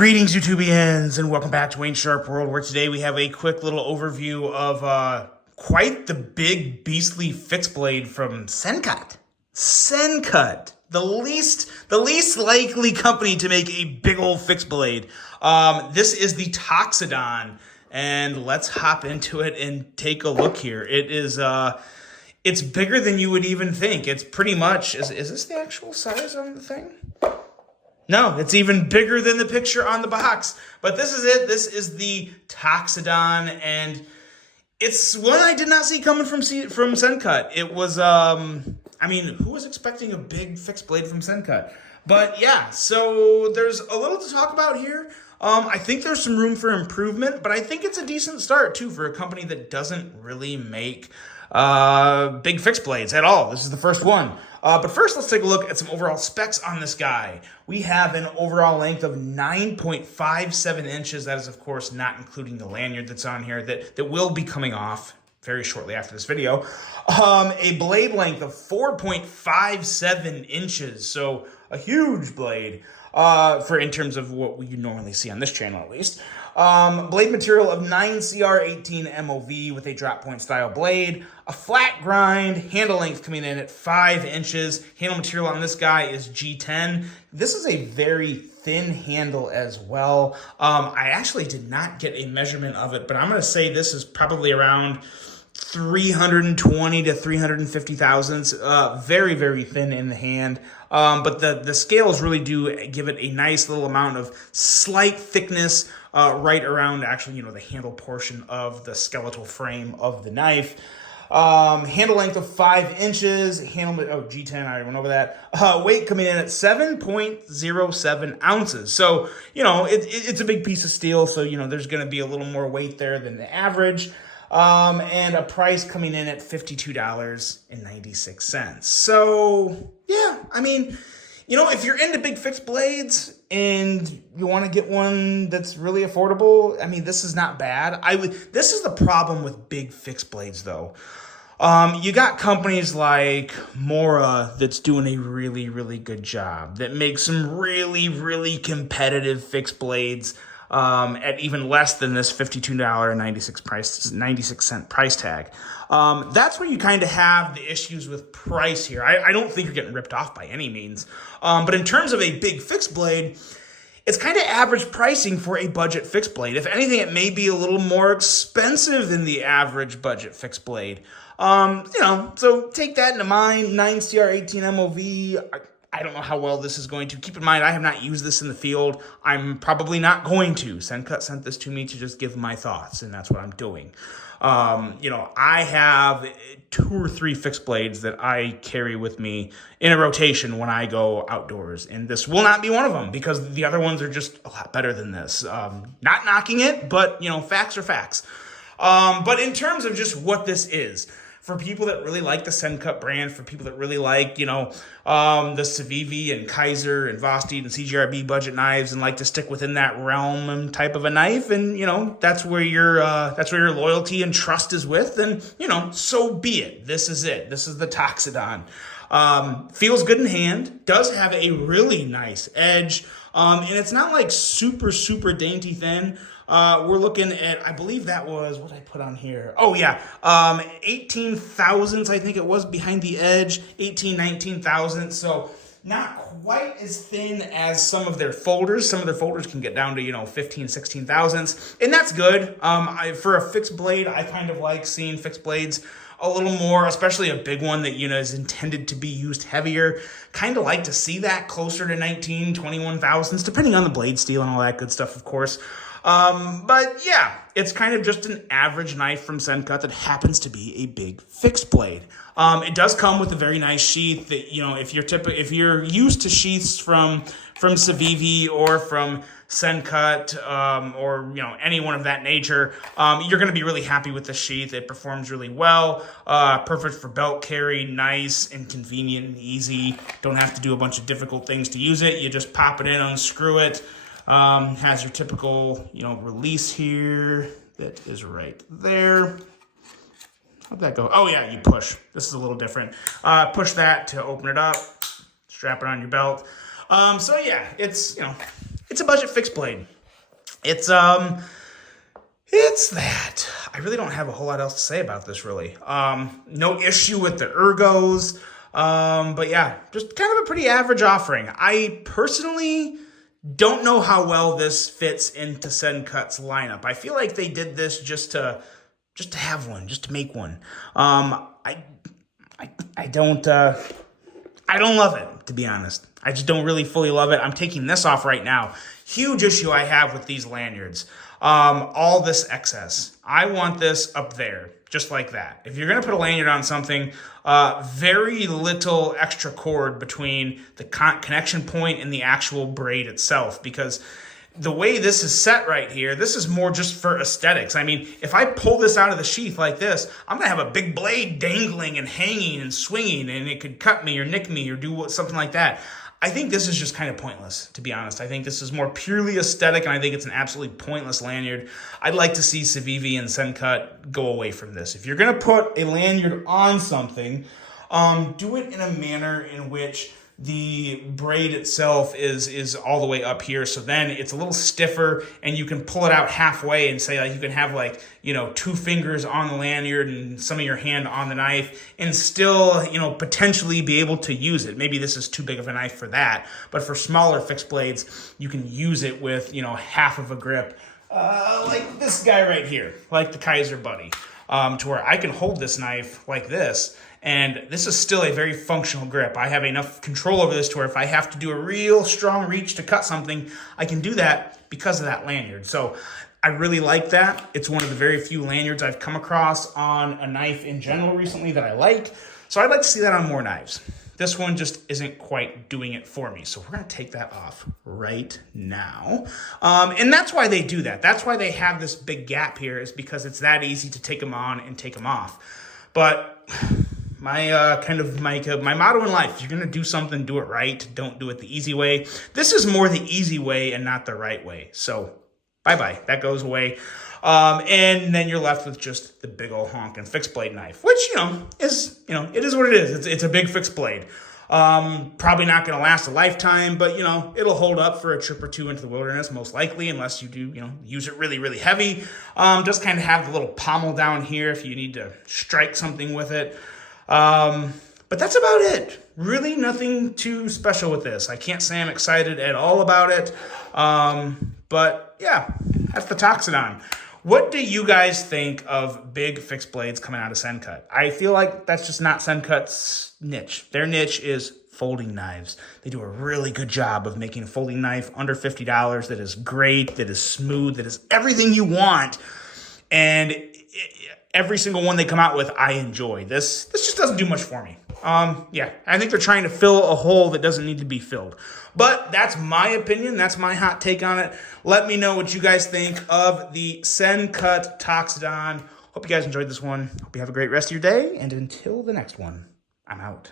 Greetings, YouTubians, and welcome back to Wayne Sharp World, where today we have a quick little overview of quite the big beastly fixed blade from Sencut. Sencut, the least likely company to make a big old fixed blade. This is the Toxodon, and let's hop into it and take a look here. It is it's bigger than you would even think. It's pretty much is this the actual size on the thing? No, it's even bigger than the picture on the box. But this is it. This is the Toxodon, and it's one I did not see coming from Sencut. It was, I mean, who was expecting a big fixed blade from Sencut? But yeah, so there's a little to talk about here. I think there's some room for improvement, but I think it's a decent start, too, for a company that doesn't really make big fixed blades at all. This is the first one. But first, let's take a look at some overall specs on this guy. We have an overall length of 9.57 inches. That is, of course, not including the lanyard that's on here that will be coming off very shortly after this video. A blade length of 4.57 inches. So a huge blade in terms of what you normally see on this channel, at least. Blade material of 9CR18 MOV with a drop point style blade, a flat grind, handle length coming in at 5 inches. Handle material on this guy is G10. This is a very thin handle as well. I actually did not get a measurement of it, but I'm going to say this is probably around 320 to 350 thousandths. Very, very thin in the hand. But the scales really do give it a nice little amount of slight thickness right around, actually, the handle portion of the skeletal frame of the knife. Handle length of 5 inches. G10, I went over that. Weight coming in at 7.07 ounces. So, it's a big piece of steel. So, there's going to be a little more weight there than the average. And a price coming in at $52.96. So, yeah, I mean, if you're into big fixed blades and you want to get one that's really affordable, I mean, this is not bad. This is the problem with big fixed blades, though. You got companies like Mora that's doing a really, really good job, that makes some really, really competitive fixed blades at even less than this $52.96 price tag. That's where you kind of have the issues with price here. I don't think you're getting ripped off by any means. But in terms of a big fixed blade, it's kind of average pricing for a budget fixed blade. If anything, it may be a little more expensive than the average budget fixed blade. So take that into mind. 9CR18 MOV. I don't know how well this is going to. Keep in mind, I have not used this in the field. I'm probably not going to. Sencut sent this to me to just give my thoughts, and that's what I'm doing. I have 2 or 3 fixed blades that I carry with me in a rotation when I go outdoors, and this will not be one of them because the other ones are just a lot better than this. Not knocking it, but, facts are facts. But in terms of just what this is, for people that really like the Sencut brand, for people that really like, the Civivi and Kaiser and Vosteed and CGRB budget knives and like to stick within that realm type of a knife, and, that's where your loyalty and trust is with, then, so be it. This is it. This is the Toxodon. Feels good in hand, does have a really nice edge, and it's not like super, super dainty thin. We're looking at, I believe that was, what did I put on here? Oh, yeah, 18 thousandths, I think it was, behind the edge, 19 thousandths, so not quite as thin as some of their folders. Some of their folders can get down to, 15, 16 thousandths, and that's good. For a fixed blade, I kind of like seeing fixed blades a little more, especially a big one that, is intended to be used heavier. Kind of like to see that closer to 19, 21 thousandths, depending on the blade steel and all that good stuff, of course. But yeah, it's kind of just an average knife from Sencut that happens to be a big fixed blade. It does come with a very nice sheath that, if you're used to sheaths from Civivi or from Sencut, or, any one of that nature, you're going to be really happy with the sheath. It performs really well, perfect for belt carry, nice and convenient and easy. Don't have to do a bunch of difficult things to use it. You just pop it in, unscrew it. Has your typical, release here. That is right there. How'd that go? Oh yeah, you push. This is a little different. Push that to open it up. Strap it on your belt. So yeah, it's it's a budget fixed blade. It's that. I really don't have a whole lot else to say about this, really. No issue with the ergos. But yeah, just kind of a pretty average offering. I personally don't know how well this fits into Sencut's lineup. I feel like they did this just to have one, just to make one. I don't love it, to be honest. I just don't really fully love it. I'm taking this off right now. Huge issue I have with these lanyards. All this excess. I want this up there, just like that. If you're going to put a lanyard on something, very little extra cord between the connection point and the actual braid itself, because the way this is set right here, this is more just for aesthetics. I mean, if I pull this out of the sheath like this, I'm going to have a big blade dangling and hanging and swinging, and it could cut me or nick me or do something like that. I think this is just kind of pointless, to be honest. I think this is more purely aesthetic, and I think it's an absolutely pointless lanyard. I'd like to see Civivi and Sencut go away from this. If you're going to put a lanyard on something, do it in a manner in which the braid itself is all the way up here, so then it's a little stiffer and you can pull it out halfway and say, like, you can have, like, 2 fingers on the lanyard and some of your hand on the knife and still, potentially be able to use it. Maybe this is too big of a knife for that, but for smaller fixed blades, you can use it with, half of a grip, like this guy right here, like the Kaiser Buddy, to where I can hold this knife like this. And this is still a very functional grip. I have enough control over this to where if I have to do a real strong reach to cut something, I can do that because of that lanyard. So I really like that. It's one of the very few lanyards I've come across on a knife in general recently that I like. So I'd like to see that on more knives. This one just isn't quite doing it for me. So we're going to take that off right now. And that's why they do that. That's why they have this big gap here, is because it's that easy to take them on and take them off. But my motto in life, if you're going to do something, do it right. Don't do it the easy way. This is more the easy way and not the right way. So bye-bye. That goes away. And then you're left with just the big old honking fixed blade knife, which, is, it is what it is. It's a big fixed blade. Probably not going to last a lifetime, but, it'll hold up for a trip or two into the wilderness, most likely, unless you do, use it really, really heavy. Just kind of have the little pommel down here if you need to strike something with it. But that's about it. Really nothing too special with this. I can't say I'm excited at all about it. But yeah, that's the Toxodon. What do you guys think of big fixed blades coming out of Sencut? I feel like that's just not Sencut's niche. Their niche is folding knives. They do a really good job of making a folding knife under $50 that is great, that is smooth, that is everything you want. And every single one they come out with, I enjoy. This just doesn't do much for me. Yeah, I think they're trying to fill a hole that doesn't need to be filled. But that's my opinion. That's my hot take on it. Let me know what you guys think of the Sencut Toxodon. Hope you guys enjoyed this one. Hope you have a great rest of your day. And until the next one, I'm out.